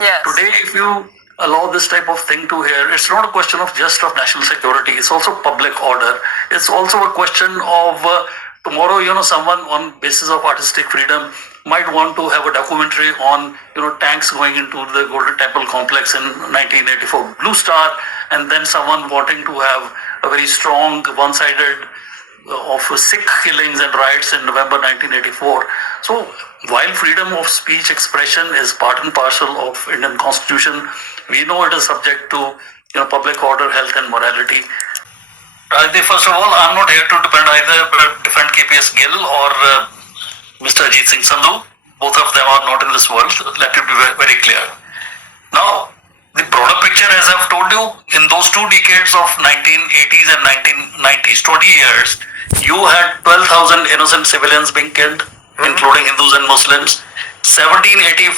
Yes. Today, if you allow this type of thing to hear, it's not a question of just of national security. It's also public order. It's also a question of tomorrow, someone on basis of artistic freedom might want to have a documentary on, tanks going into the Golden Temple complex in 1984 Blue Star, and then someone wanting to have a very strong one-sided of Sikh killings and riots in November 1984. So while freedom of speech expression is part and parcel of Indian Constitution, we know it is subject to public order, health and morality. First of all, I'm not here to defend KPS Gill or Mr. Ajit Singh Sandhu. Both of them are not in this world. Let it be very clear. Now, the broader picture, as I've told you, in those 2 decades of 1980s and 1990s, 20 years, you had 12,000 innocent civilians being killed, including Hindus and Muslims. 1784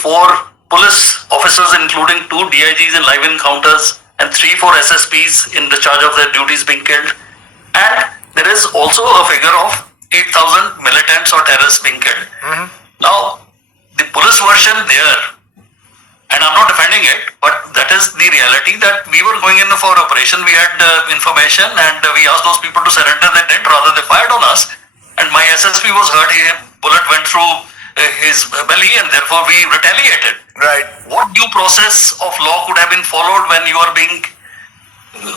police officers, including 2 DIGs in live encounters, and 3-4 SSPs in discharge of their duties being killed. And there is also a figure of 8,000 militants or terrorists being killed. Now, the police version there, and I'm not defending it, but that is the reality, that we were going in for operation. We had information and we asked those people to surrender. They didn't, rather they fired on us. And my SSP was hurt. A bullet went through his belly, and therefore we retaliated. Right. What due process of law could have been followed when you are being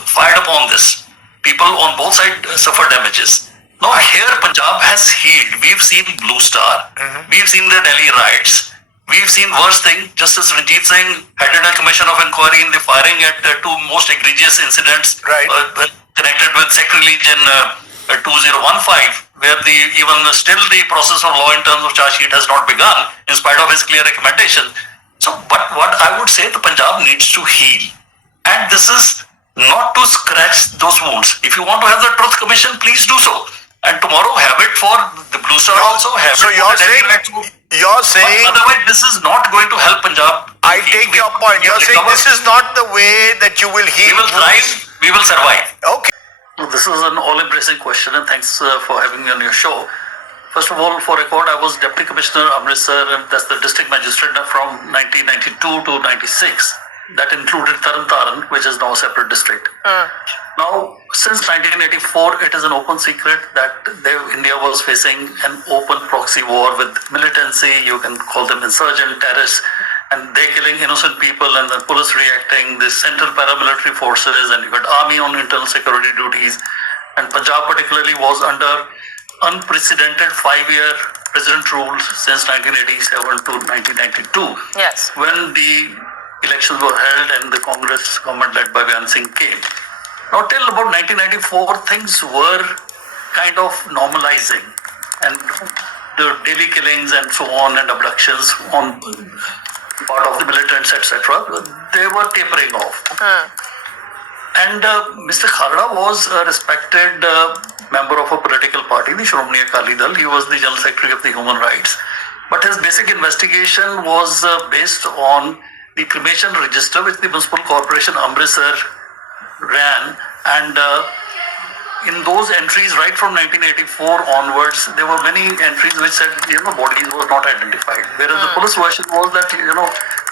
fired upon this? People on both sides suffer damages. Now here Punjab has healed. We've seen Blue Star. We've seen the Delhi riots. We've seen worse thing. Justice Ranjit Singh headed a commission of inquiry in the firing at 2 most egregious incidents connected with Secretary-Legion 2015, where even still the process of law in terms of charge sheet has not begun, in spite of his clear recommendation. So, but what I would say, the Punjab needs to heal, and this is not to scratch those wounds. If you want to have the Truth Commission, please do so, and tomorrow have it for the Blue Star also. Have so it you're saying otherwise this is not going to help Punjab. I take your point. You're saying this is not the way that you will heal. We will thrive. We will survive. Okay. This is an all-embracing question, and thanks for having me on your show. First of all, for record, I was Deputy Commissioner Amritsar, and that's the district magistrate from 1992 to 96. That included Taran, which is now a separate district. Now, since 1984, it is an open secret that India was facing an open proxy war with militancy. You can call them insurgent, terrorists, and they're killing innocent people, and the police reacting, the central paramilitary forces, and you had army on internal security duties. And Punjab particularly was under unprecedented 5-year president rule since 1987 to 1992. Yes. When the elections were held and the Congress government led by Jaswant Singh came. Now till about 1994, things were kind of normalizing, and the daily killings and so on and abductions on part of the militants, etc., they were tapering off. And Mr. Khalra was a respected member of a political party, the Shromani Akali Dal. He was the General Secretary of the Human Rights. But his basic investigation was based on the cremation register which the Municipal Corporation Amritsar ran, and in those entries right from 1984 onwards, there were many entries which said bodies were not identified, whereas the police version was that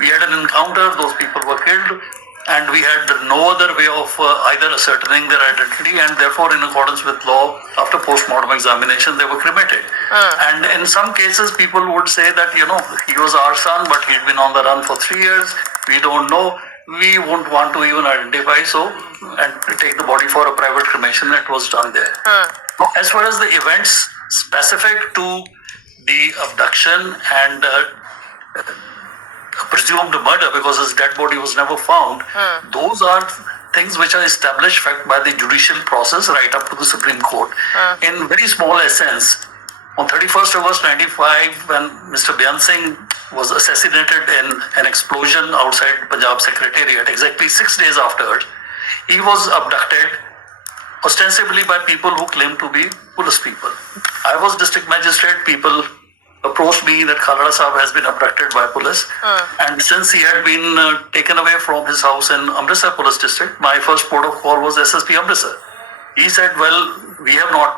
we had an encounter, those people were killed, and we had no other way of either ascertaining their identity, and therefore in accordance with law, after post-mortem examination, they were cremated. And in some cases, people would say that he was our son, but he'd been on the run for 3 years, we don't know, we won't want to even identify, so and take the body for a private cremation. It was done there. As far as the events specific to the abduction and presumed murder, because his dead body was never found, those are things which are established fact by the judicial process right up to the Supreme Court. In very small essence, on 31st August 95, when Mr. Jaswant Singh was assassinated in an explosion outside Punjab Secretariat, exactly 6 days afterwards, he was abducted ostensibly by people who claimed to be police people. I was district magistrate. People approached me that Khalra Sahab has been abducted by police, and since he had been taken away from his house in Amritsar Police District, my first port of call was SSP Amritsar. He said, well, we have not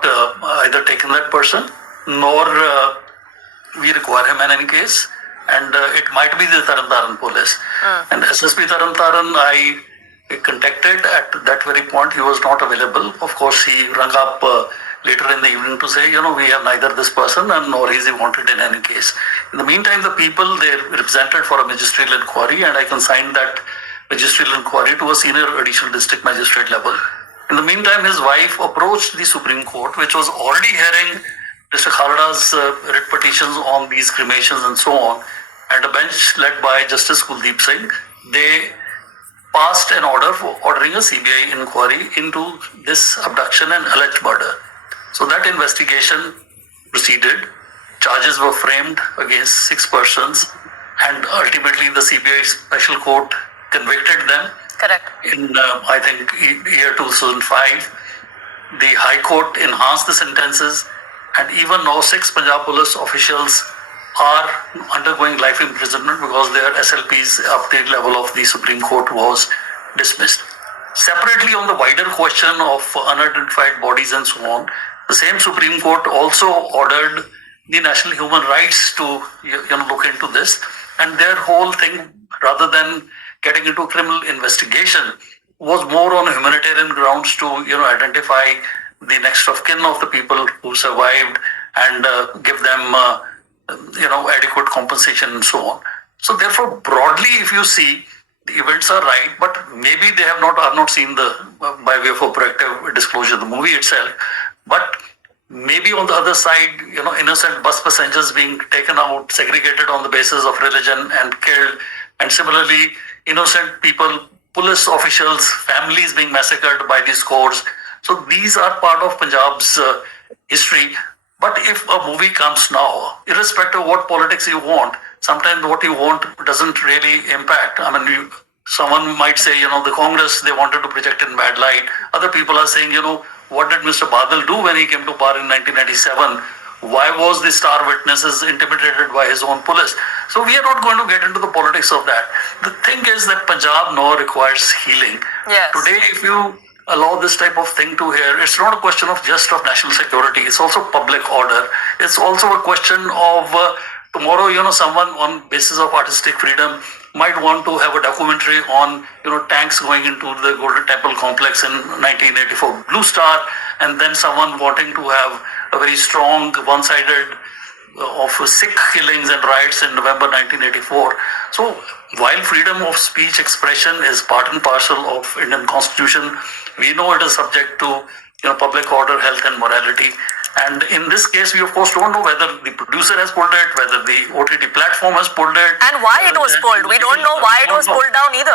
either taken that person nor we require him in any case. and it might be the Taran police. And SSP Taran, I contacted at that very point. He was not available. Of course, he rang up later in the evening to say, we have neither this person and nor is he wanted in any case. In the meantime, the people, they represented for a magisterial inquiry, and I consigned that magisterial inquiry to a senior additional district magistrate level. In the meantime, his wife approached the Supreme Court, which was already hearing Mr. Khalra's writ petitions on these cremations and so on, and a bench led by Justice Kuldeep Singh, they passed an order for ordering a CBI inquiry into this abduction and alleged murder. So that investigation proceeded. Charges were framed against 6 persons, and ultimately the CBI special court convicted them. Correct. In, I think, year 2005. The High Court enhanced the sentences, and even now 6 Punjab police officials are undergoing life imprisonment because their SLPs up the level of the Supreme Court was dismissed. Separately, on the wider question of unidentified bodies and so on, the same Supreme Court also ordered the National Human Rights to look into this, and their whole thing, rather than getting into a criminal investigation, was more on humanitarian grounds to identify the next of kin of the people who survived and give them adequate compensation and so on. So therefore, broadly, if you see, the events are right, but maybe they have not seen the by way of a proactive disclosure the movie itself, but maybe on the other side, innocent bus passengers being taken out, segregated on the basis of religion and killed, and similarly innocent people, police officials, families being massacred by these scores. So these are part of Punjab's history. But if a movie comes now, irrespective of what politics you want, sometimes what you want doesn't really impact. I mean, someone might say, the Congress, they wanted to project in bad light. Other people are saying, what did Mr. Badal do when he came to power in 1997? Why was the star witnesses intimidated by his own police? So we are not going to get into the politics of that. The thing is that Punjab now requires healing. Yes. Today, if you allow this type of thing to hear, it's not a question of just of national security. It's also public order. It's also a question of tomorrow, someone on basis of artistic freedom might want to have a documentary on, tanks going into the Golden Temple complex in 1984 Blue Star, and then someone wanting to have a very strong one-sided of Sikh killings and riots in November 1984. So while freedom of speech expression is part and parcel of Indian Constitution, we know it is subject to public order, health and morality. And in this case, we of course don't know whether the producer has pulled it, whether the OTT platform has pulled it. And why it was pulled. We don't know why it was pulled down either.